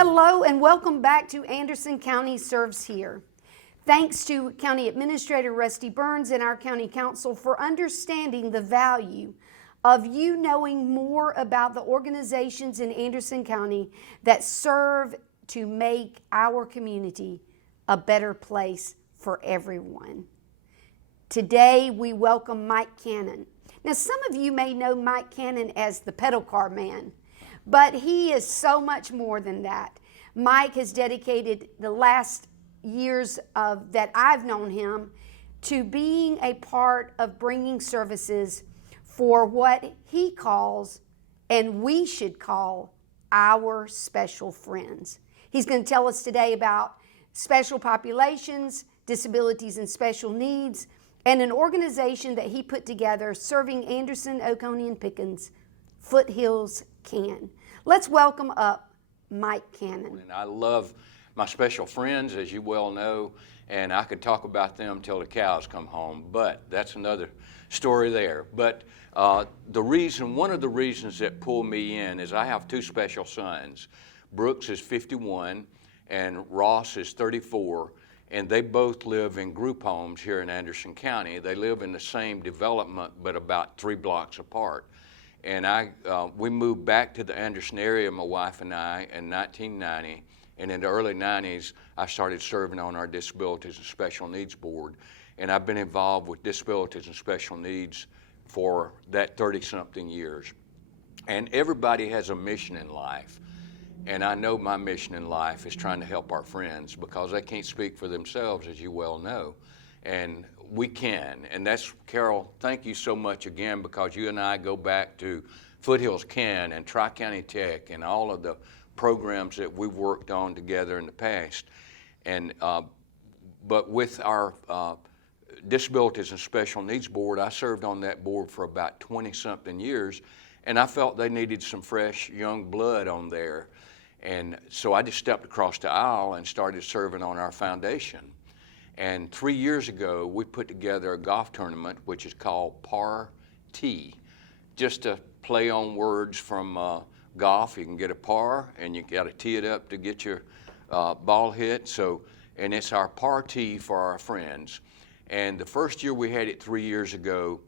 Hello and welcome back to Anderson County Serves Here. Thanks to County Administrator Rusty Burns and our County Council for understanding the value of you knowing more about the organizations in Anderson County that serve to make our community a better place for everyone. Today we welcome Mike Cannon. Now some of you may know Mike Cannon as the pedal car man, but he is so much more than that. Mike has dedicated the last years that I've known him to being a part of bringing services for what he calls, and we should call, our special friends. He's going to tell us today about special populations, disabilities and special needs, and an organization that he put together serving Anderson, Oconee, and Pickens, Foothills Can. Let's welcome up Mike Cannon. And I love my special friends, as you well know, and I could talk about them till the cows come home, but that's another story there. But one of the reasons that pulled me in is I have two special sons. Brooks is 51 and Ross is 34, and they both live in group homes here in Anderson County. They live in the same development, but about 3 blocks apart. And we moved back to the Anderson area, my wife and I, in 1990. And in the early 90s, I started serving on our Disabilities and Special Needs Board. And I've been involved with disabilities and special needs for that 30-something years. And everybody has a mission in life. And I know my mission in life is trying to help our friends because they can't speak for themselves, as you well know. And we can. And that's, Carol, thank you so much again, because you and I go back to Foothills Can and Tri-County Tech and all of the programs that we've worked on together in the past. And but with our Disabilities and Special Needs Board, I served on that board for about 20-something years, and I felt they needed some fresh young blood on there. And so I just stepped across the aisle and started serving on our foundation. And 3 years ago, we put together a golf tournament, which is called Par Tee, just to play on words from golf. You can get a par, and you got to tee it up to get your ball hit. And it's our Par Tee for our friends. And the first year we had it 3 years ago,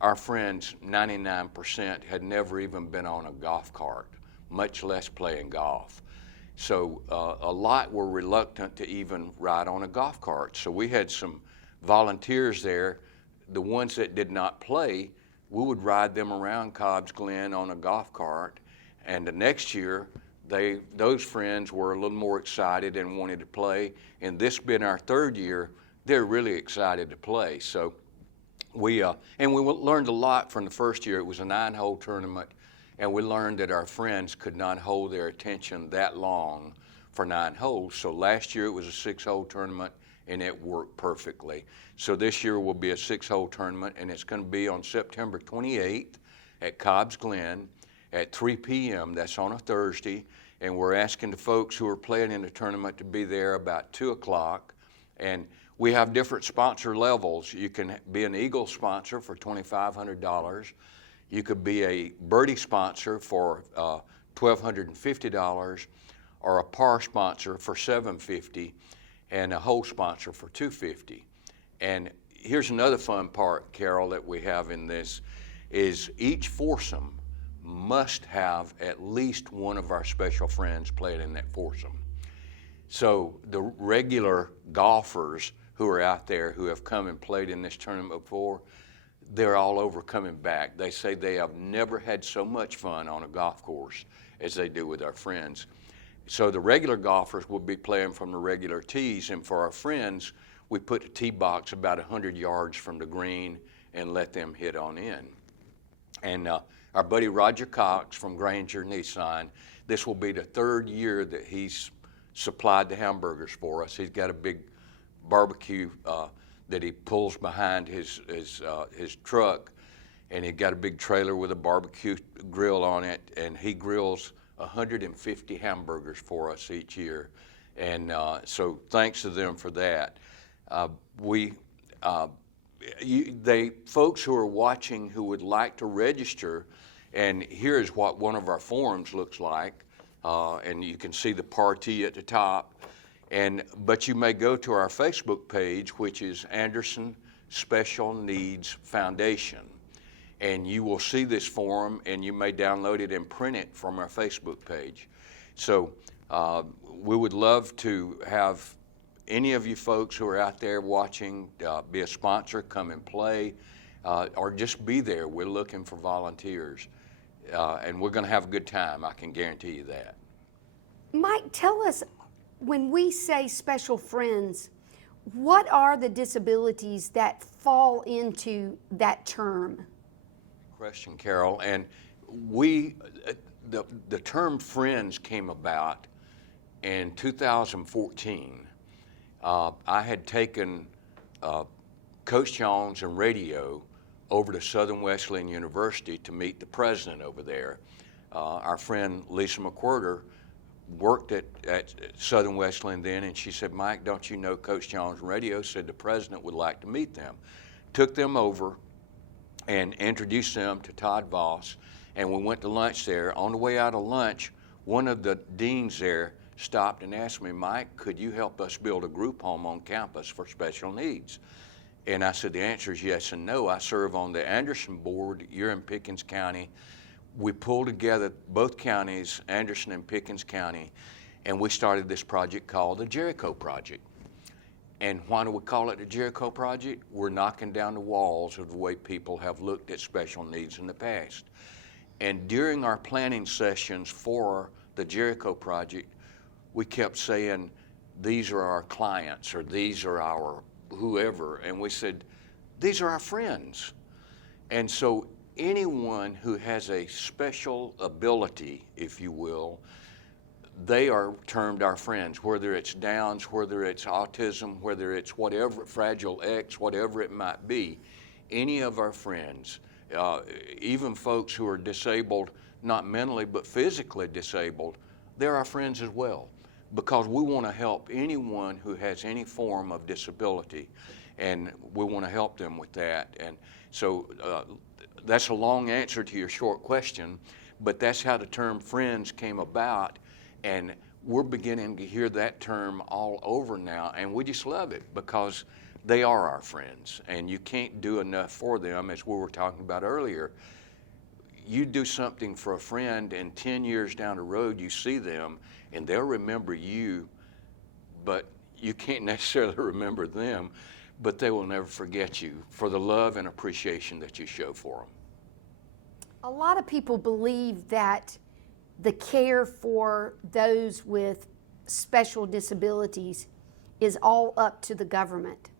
our friends, 99%, had never even been on a golf cart, much less playing golf. So a lot were reluctant to even ride on a golf cart. So we had some volunteers there. The ones that did not play, we would ride them around Cobb's Glen on a golf cart. And the next year, those friends were a little more excited and wanted to play. And this being our third year, they're really excited to play. So we learned a lot from the first year. It was a 9-hole tournament. And we learned that our friends could not hold their attention that long for 9 holes. So last year it was a 6-hole tournament, and it worked perfectly. So this year will be a 6-hole tournament, and it's going to be on September 28th at Cobb's Glen at 3 p.m. That's on a Thursday. And we're asking the folks who are playing in the tournament to be there about 2 o'clock. And we have different sponsor levels. You can be an Eagle sponsor for $2,500. You could be a birdie sponsor for $1,250, or a par sponsor for $750, and a hole sponsor for $250. And here's another fun part, Carol, that we have in this, is each foursome must have at least one of our special friends playing in that foursome. So the regular golfers who are out there who have come and played in this tournament before, they're all over coming back. They say they have never had so much fun on a golf course as they do with our friends. So the regular golfers will be playing from the regular tees, and for our friends, we put the tee box about 100 yards from the green and let them hit on in. And our buddy Roger Cox from Granger Nissan, this will be the 3rd year that he's supplied the hamburgers for us. He's got a big barbecue that he pulls behind his truck, and he got a big trailer with a barbecue grill on it, and he grills 150 hamburgers for us each year. And so thanks to them for that. Folks who are watching who would like to register, and here's what one of our forums looks like. and you can see the party at the top. But you may go to our Facebook page, which is Anderson Special Needs Foundation, and you will see this form, and you may download it and print it from our Facebook page. So we would love to have any of you folks who are out there watching be a sponsor, come and play, or just be there. We're looking for volunteers, and we're going to have a good time. I can guarantee you that. Mike, tell us, when we say special friends, what are the disabilities that fall into that term? Question, Carol. And the term friends came about in 2014. I had taken Coach Jones and radio over to Southern Wesleyan University to meet the president over there. Our friend Lisa McWhirter worked at Southern Wesleyan then, and she said, Mike, don't you know Coach Jones and radio? Said the president would like to meet them. Took them over and introduced them to Todd Voss, and we went to lunch there. On the way out of lunch, one of the deans there stopped and asked me, Mike, could you help us build a group home on campus for special needs? And I said, the answer is yes and no. I serve on the Anderson board. You're in Pickens County. We pulled together both counties, Anderson and Pickens County, and we started this project called the Jericho Project. And why do we call it the Jericho Project? We're knocking down the walls of the way people have looked at special needs in the past. And during our planning sessions for the Jericho Project, we kept saying, these are our clients, or these are our whoever. And we said, these are our friends. And so anyone who has a special ability, if you will, they are termed our friends, whether it's Downs, whether it's autism, whether it's whatever, Fragile X, whatever it might be. Any of our friends, even folks who are disabled, not mentally but physically disabled, they're our friends as well, because we want to help anyone who has any form of disability, and we want to help them with that. And so that's a long answer to your short question, but that's how the term friends came about, and we're beginning to hear that term all over now, and we just love it because they are our friends, and you can't do enough for them, as we were talking about earlier. You do something for a friend, and 10 years down the road you see them, and they'll remember you, but you can't necessarily remember them, but they will never forget you for the love and appreciation that you show for them. A lot of people believe that the care for those with special disabilities is all up to the government.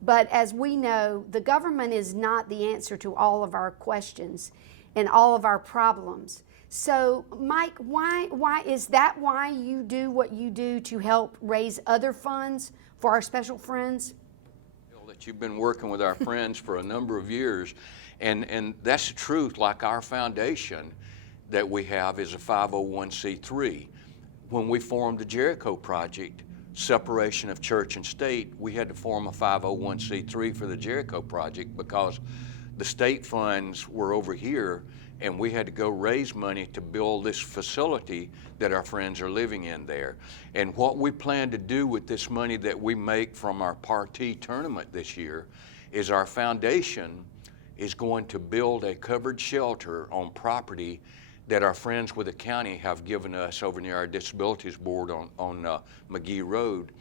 But as we know, the government is not the answer to all of our questions and all of our problems. So, Mike, why is that why you do what you do to help raise other funds for our special friends? That you've been working with our friends for a number of years, and that's the truth. Like our foundation that we have is a 501c3. When we formed the Jericho Project, separation of church and state, we had to form a 501c3 for the Jericho Project because the state funds were over here, and we had to go raise money to build this facility that our friends are living in there. And what we plan to do with this money that we make from our party tournament this year is our foundation is going to build a covered shelter on property that our friends with the county have given us over near our disabilities board on McGee Road.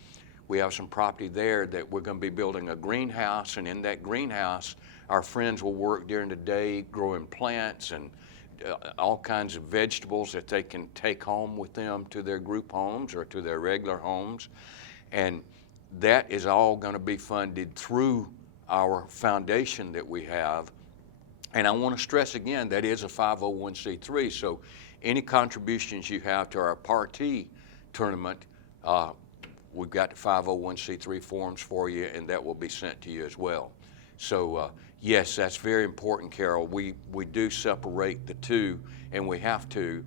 We have some property there that we're going to be building a greenhouse, and in that greenhouse our friends will work during the day growing plants and all kinds of vegetables that they can take home with them to their group homes or to their regular homes. And that is all going to be funded through our foundation that we have. And I want to stress again, that is a 501c3, so any contributions you have to our party tournament, we've got the 501c3 forms for you, and that will be sent to you as well. So yes, that's very important, Carol. We do separate the two, and we have to.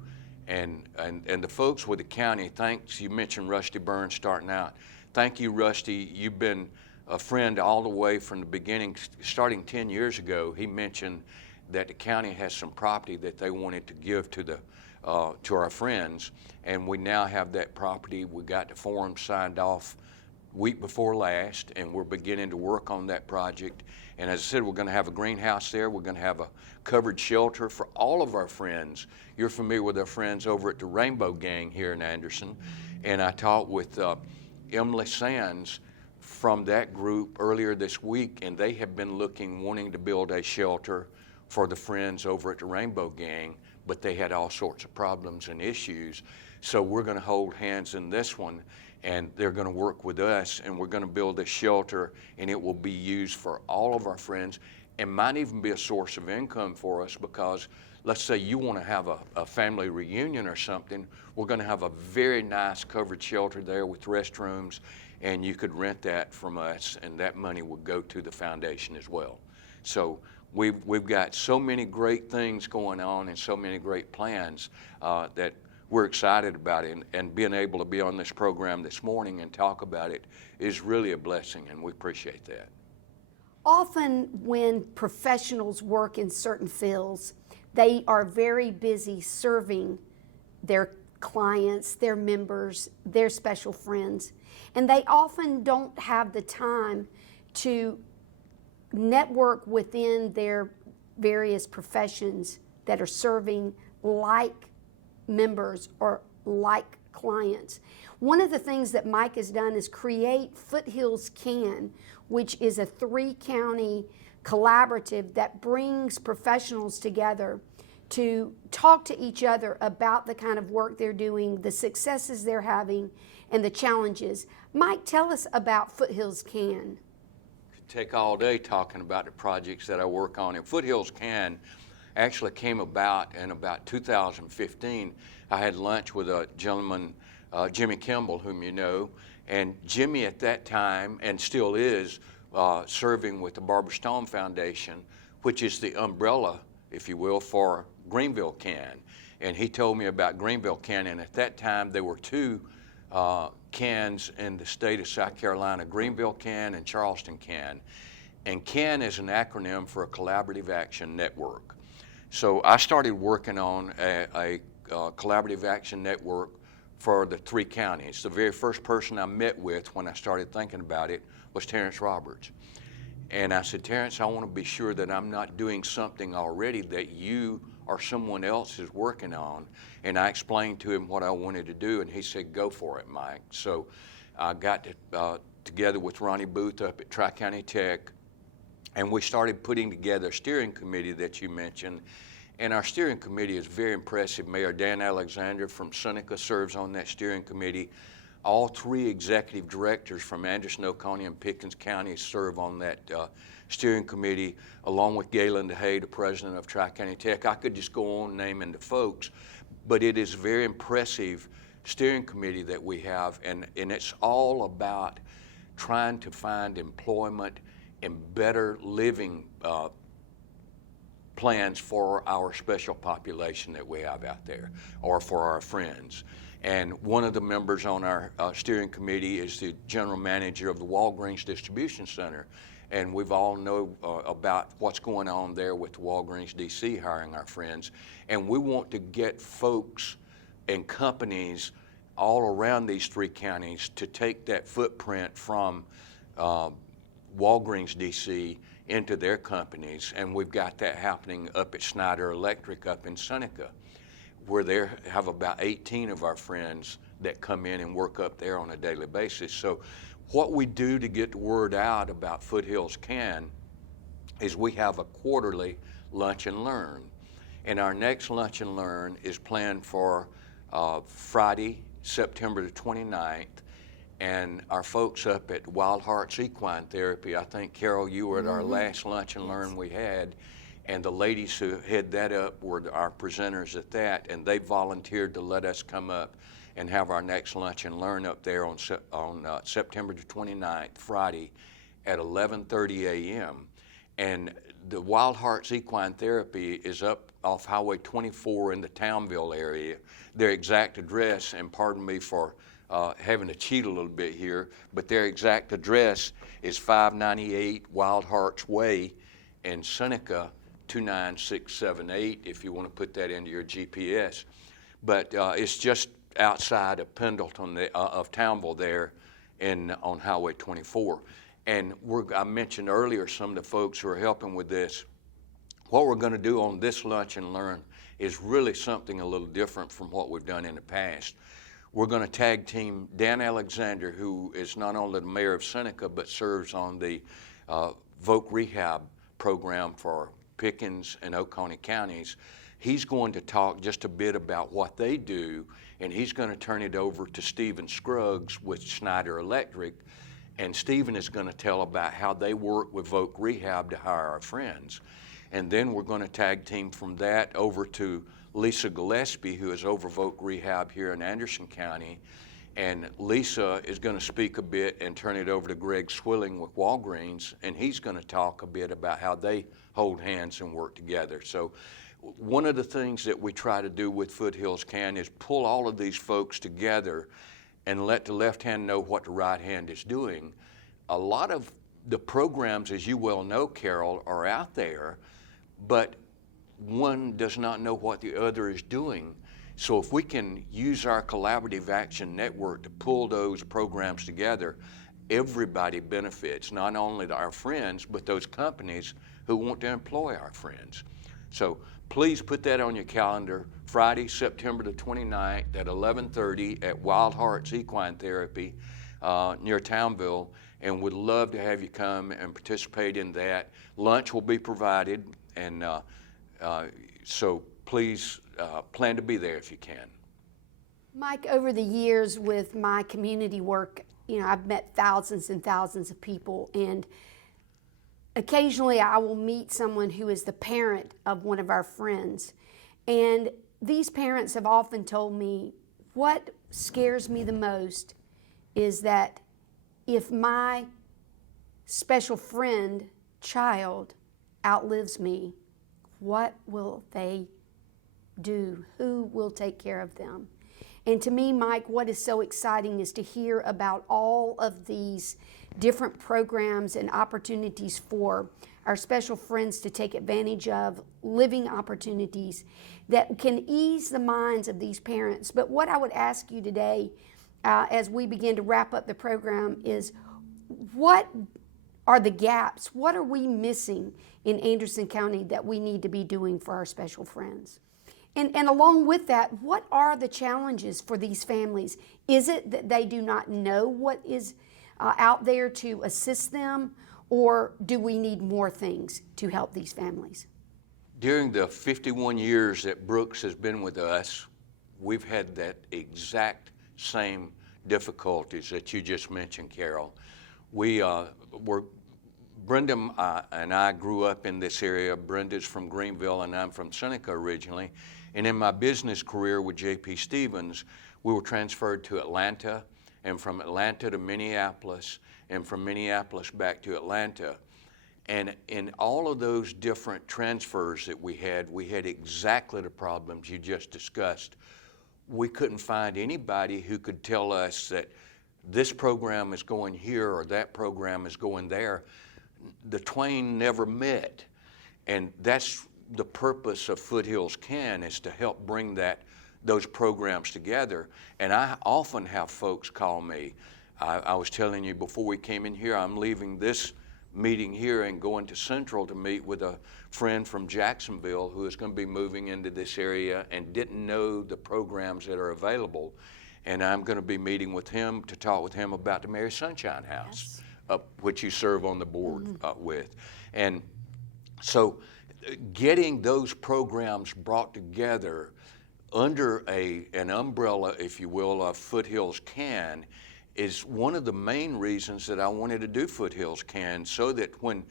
And the folks with the county, thanks. You mentioned Rusty Burns starting out. Thank you, Rusty. You've been a friend all the way from the beginning. Starting 10 years ago, he mentioned that the county has some property that they wanted to give to the to our friends, and we now have that property. We got the form signed off week before last, and we're beginning to work on that project. And as I said, we're going to have a greenhouse there. We're going to have a covered shelter for all of our friends. You're familiar with our friends over at the Rainbow Gang here in Anderson. And I talked with Emily Sands from that group earlier this week, and they have been wanting to build a shelter for the friends over at the Rainbow Gang, but they had all sorts of problems and issues. So we're going to hold hands in this one, and they're going to work with us, and we're going to build a shelter, and it will be used for all of our friends, and might even be a source of income for us, because let's say you want to have a family reunion or something. We're going to have a very nice covered shelter there with restrooms, and you could rent that from us, and that money would go to the foundation as well. So we've got so many great things going on and so many great plans that we're excited about it, and being able to be on this program this morning and talk about it is really a blessing, and we appreciate that. Often when professionals work in certain fields, they are very busy serving their clients, their members, their special friends, and they often don't have the time to network within their various professions that are serving like members or like clients. One of the things that Mike has done is create Foothills Can, which is a 3-county collaborative that brings professionals together to talk to each other about the kind of work they're doing, the successes they're having, and the challenges. Mike, tell us about Foothills Can. Could take all day talking about the projects that I work on. And Foothills Can actually came about in about 2015. I had lunch with a gentleman, Jimmy Kimball, whom you know, and Jimmy at that time, and still is, serving with the Barbara Stone Foundation, which is the umbrella, if you will, for Greenville Can. And he told me about Greenville Can, and at that time there were 2 cans in the state of South Carolina, Greenville Can and Charleston Can. And CAN is an acronym for a Collaborative Action Network. So I started working on a collaborative action network for the 3 counties. The very first person I met with when I started thinking about it was Terrence Roberts. And I said, Terrence, I want to be sure that I'm not doing something already that you or someone else is working on. And I explained to him what I wanted to do, and he said, go for it, Mike. So I got together with Ronnie Booth up at Tri-County Tech, and we started putting together a steering committee that you mentioned. And our steering committee is very impressive. Mayor Dan Alexander from Seneca serves on that steering committee. All 3 executive directors from Anderson, Oconee, and Pickens counties serve on that steering committee, along with Galen DeHay, the president of Tri-County Tech. I could just go on naming the folks, but it is a very impressive steering committee that we have, and it's all about trying to find employment and better living plans for our special population that we have out there, or for our friends. And one of the members on our steering committee is the general manager of the Walgreens Distribution Center. And we've all know about what's going on there with the Walgreens DC hiring our friends. And we want to get folks and companies all around these 3 counties to take that footprint from Walgreens DC into their companies. And we've got that happening up at Snyder Electric up in Seneca, where they have about 18 of our friends that come in and work up there on a daily basis. So what we do to get the word out about Foothills Can is we have a quarterly lunch and learn. And our next lunch and learn is planned for Friday, September the 29th. And our folks up at Wild Hearts Equine Therapy, I think, Carol, you were at our last lunch and learn we had. And the ladies who head that up were our presenters at that, and they volunteered to let us come up and have our next lunch and learn up there on September the 29th, Friday, at 11:30 a.m. And the Wild Hearts Equine Therapy is up off Highway 24 in the Townville area. Their exact address, and pardon me for having to cheat a little bit here, but their exact address is 598 Wild Hearts Way in Seneca, 29678, if you want to put that into your GPS. but it's just outside of Pendleton, of Townville there, on Highway 24. And I mentioned earlier some of the folks who are helping with this. What we're going to do on this Lunch and Learn is really something a little different from what we've done in the past. We're going to tag team Dan Alexander, who is not only the mayor of Seneca, but serves on the Voc Rehab program for Pickens and Oconee counties. He's going to talk just a bit about what they do, and he's going to turn it over to Stephen Scruggs with Schneider Electric, and Stephen is going to tell about how they work with Voc Rehab to hire our friends. And then we're going to tag team from that over to Lisa Gillespie, who is over Voc Rehab here in Anderson County. And Lisa is going to speak a bit and turn it over to Greg Swilling with Walgreens, and he's going to talk a bit about how they hold hands and work together. So one of the things that we try to do with Foothills Can is pull all of these folks together and let the left hand know what the right hand is doing. A lot of the programs, as you well know, Carol, are out there, but one does not know what the other is doing. So if we can use our collaborative action network to pull those programs together, everybody benefits, not only our friends, but those companies who want to employ our friends. So please put that on your calendar, Friday, September the 29th at 11:30 at Wild Hearts Equine Therapy near Townville, and would love to have you come and participate in that. Lunch will be provided, and so please plan to be there if you can. Mike, over the years with my community work, I've met thousands and thousands of people, and occasionally I will meet someone who is the parent of one of our friends. And these parents have often told me, what scares me the most is that if my special friend child outlives me, what will they do? Who will take care of them? And to me, Mike, what is so exciting is to hear about all of these different programs and opportunities for our special friends to take advantage of, living opportunities that can ease the minds of these parents. But what I would ask you today, as we begin to wrap up the program, is what are the gaps? What are we missing in Anderson County that we need to be doing for our special friends? And along with that, what are the challenges for these families? Is it that they do not know what is out there to assist them, or do we need more things to help these families? During the 51 years that Brooks has been with us, we've had that exact same difficulties that you just mentioned, Carol. Brenda and I grew up in this area. Brenda's from Greenville and I'm from Seneca originally. And in my business career with J.P. Stevens, we were transferred to Atlanta, and from Atlanta to Minneapolis, and from Minneapolis back to Atlanta. And in all of those different transfers that we had exactly the problems you just discussed. We couldn't find anybody who could tell us that this program is going here or that program is going there. The twain never met. And that's the purpose of Foothills Can, is to help bring those programs together. And I often have folks call me. I was telling you before we came in here, I'm leaving this meeting here and going to Central to meet with a friend from Jacksonville who is going to be moving into this area and didn't know the programs that are available. And I'm going to be meeting with him to talk with him about the Mary Sunshine House, yes, which you serve on the board with. And so getting those programs brought together under an umbrella, if you will, of Foothills Can is one of the main reasons that I wanted to do Foothills Can, so that when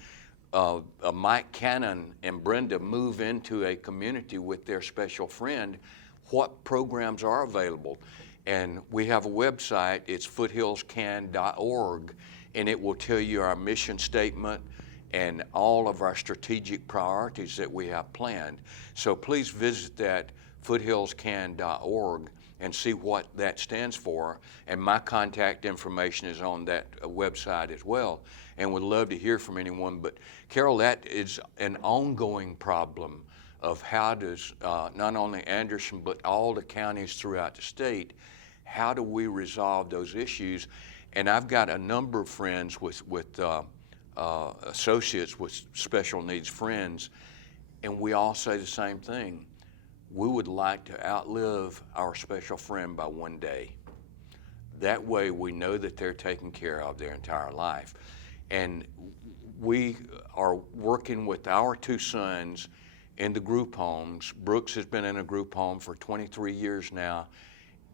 Mike Cannon and Brenda move into a community with their special friend, what programs are available. And we have a website, it's foothillscan.org, and it will tell you our mission statement and all of our strategic priorities that we have planned. So please visit that, foothillscan.org, and see what that stands for. And my contact information is on that website as well, and would love to hear from anyone. But Carol, that is an ongoing problem of how does not only Anderson but all the counties throughout the state, how do we resolve those issues? And I've got a number of friends with associates with special needs friends, and we all say the same thing. We would like to outlive our special friend by one day. That way we know that they're taken care of their entire life. And we are working with our two sons in the group homes. Brooks has been in a group home for 23 years now.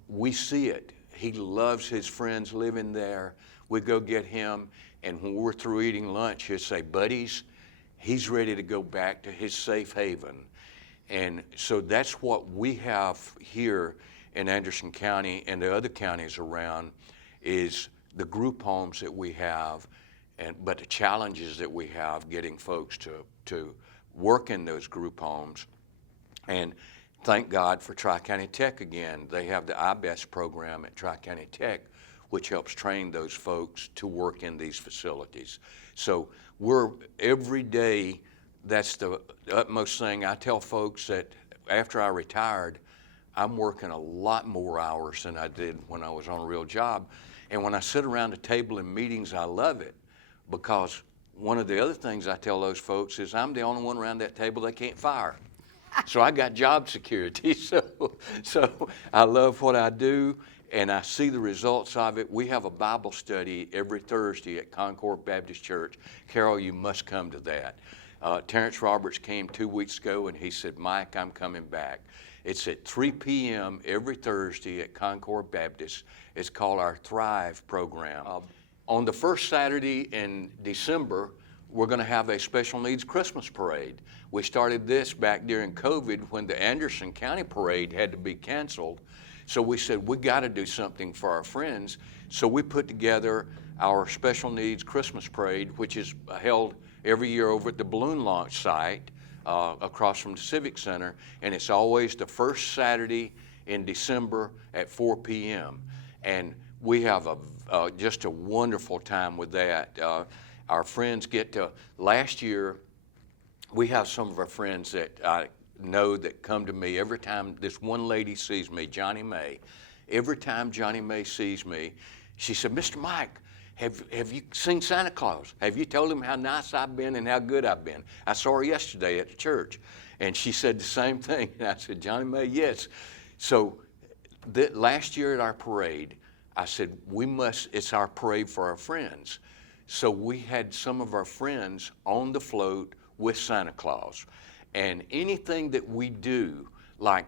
We see it. He loves his friends living there. We go get him, and when we're through eating lunch, he'll say, buddies, he's ready to go back to his safe haven. And so that's what we have here in Anderson County and the other counties around, is the group homes that we have, but the challenges that we have getting folks to work in those group homes. And thank God for Tri-County Tech again. They have the IBEST program at Tri-County Tech, which helps train those folks to work in these facilities. So we're every day, that's the utmost thing. I tell folks that after I retired, I'm working a lot more hours than I did when I was on a real job. And when I sit around a table in meetings, I love it, because one of the other things I tell those folks is I'm the only one around that table they can't fire. So I got job security. So I love what I do, and I see the results of it. We have a Bible study every Thursday at Concord Baptist Church. Carol, you must come to that. Terrence Roberts came 2 weeks ago, and he said, Mike, I'm coming back. It's at 3 p.m. every Thursday at Concord Baptist. It's called our Thrive program. On the first Saturday in December, we're going to have a special needs Christmas parade. We started this back during COVID when the Anderson County parade had to be canceled. So we said, we got to do something for our friends. So we put together our special needs Christmas parade, which is held every year over at the balloon launch site across from the Civic Center. And it's always the first Saturday in December at 4 p.m. And we have just a wonderful time with that. Our friends get to, last year, we have some of our friends that I know that come to me every time this one lady sees me, Johnny May. Every time Johnny May sees me, she said, Mr. Mike, have you seen Santa Claus? Have you told him how nice I've been and how good I've been? I saw her yesterday at the church, and she said the same thing. And I said, Johnny May, yes. So last year at our parade, I said, it's our parade for our friends. So we had some of our friends on the float with Santa Claus. And anything that we do, like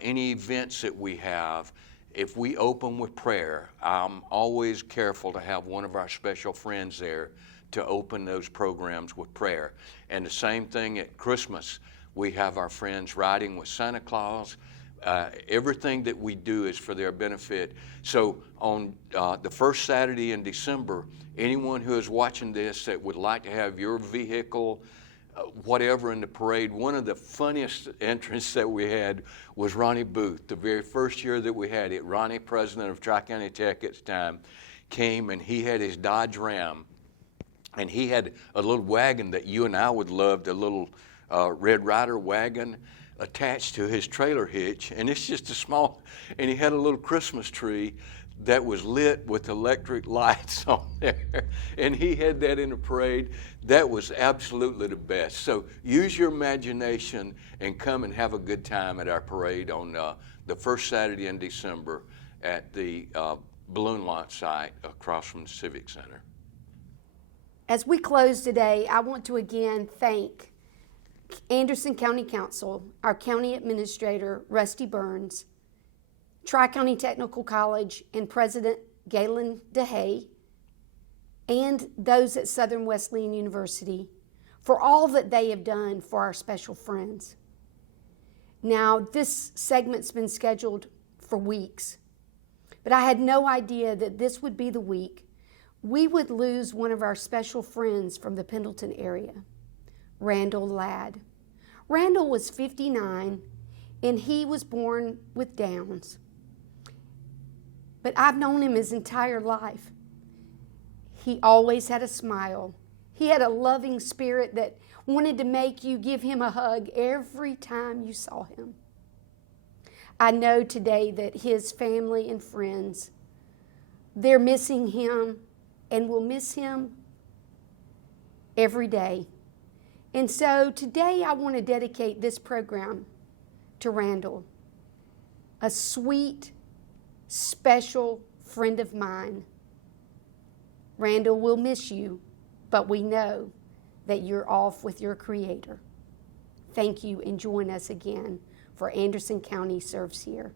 any events that we have, if we open with prayer, I'm always careful to have one of our special friends there to open those programs with prayer. And the same thing at Christmas. We have our friends riding with Santa Claus. Everything that we do is for their benefit. So on the first Saturday in December, anyone who is watching this that would like to have your vehicle, whatever in the parade, one of the funniest entrants that we had was Ronnie Booth. The very first year that we had it, Ronnie, president of Tri-County Tech at the time, came, and he had his Dodge Ram, and he had a little wagon that you and I would love, the little Red Ryder wagon, attached to his trailer hitch, and it's just a small, and he had a little Christmas tree that was lit with electric lights on there, and he had that in the parade. That was absolutely the best. So use your imagination and come and have a good time at our parade on the first Saturday in December at the balloon launch site across from the Civic Center. As we close today, I want to again thank Anderson County Council, our County Administrator, Rusty Burns, Tri-County Technical College and President Galen DeHay, and those at Southern Wesleyan University for all that they have done for our special friends. Now, this segment's been scheduled for weeks, but I had no idea that this would be the week we would lose one of our special friends from the Pendleton area, Randall Ladd. Randall was 59, and he was born with Downs. But I've known him his entire life. He always had a smile, He had a loving spirit that wanted to make you give him a hug every time you saw him. I know today that his family and friends, they're missing him and will miss him every day. And so today I want to dedicate this program to Randall, a sweet, special friend of mine. Randall will miss you, but we know that you're off with your Creator. Thank you, and join us again for Anderson County Serves Here.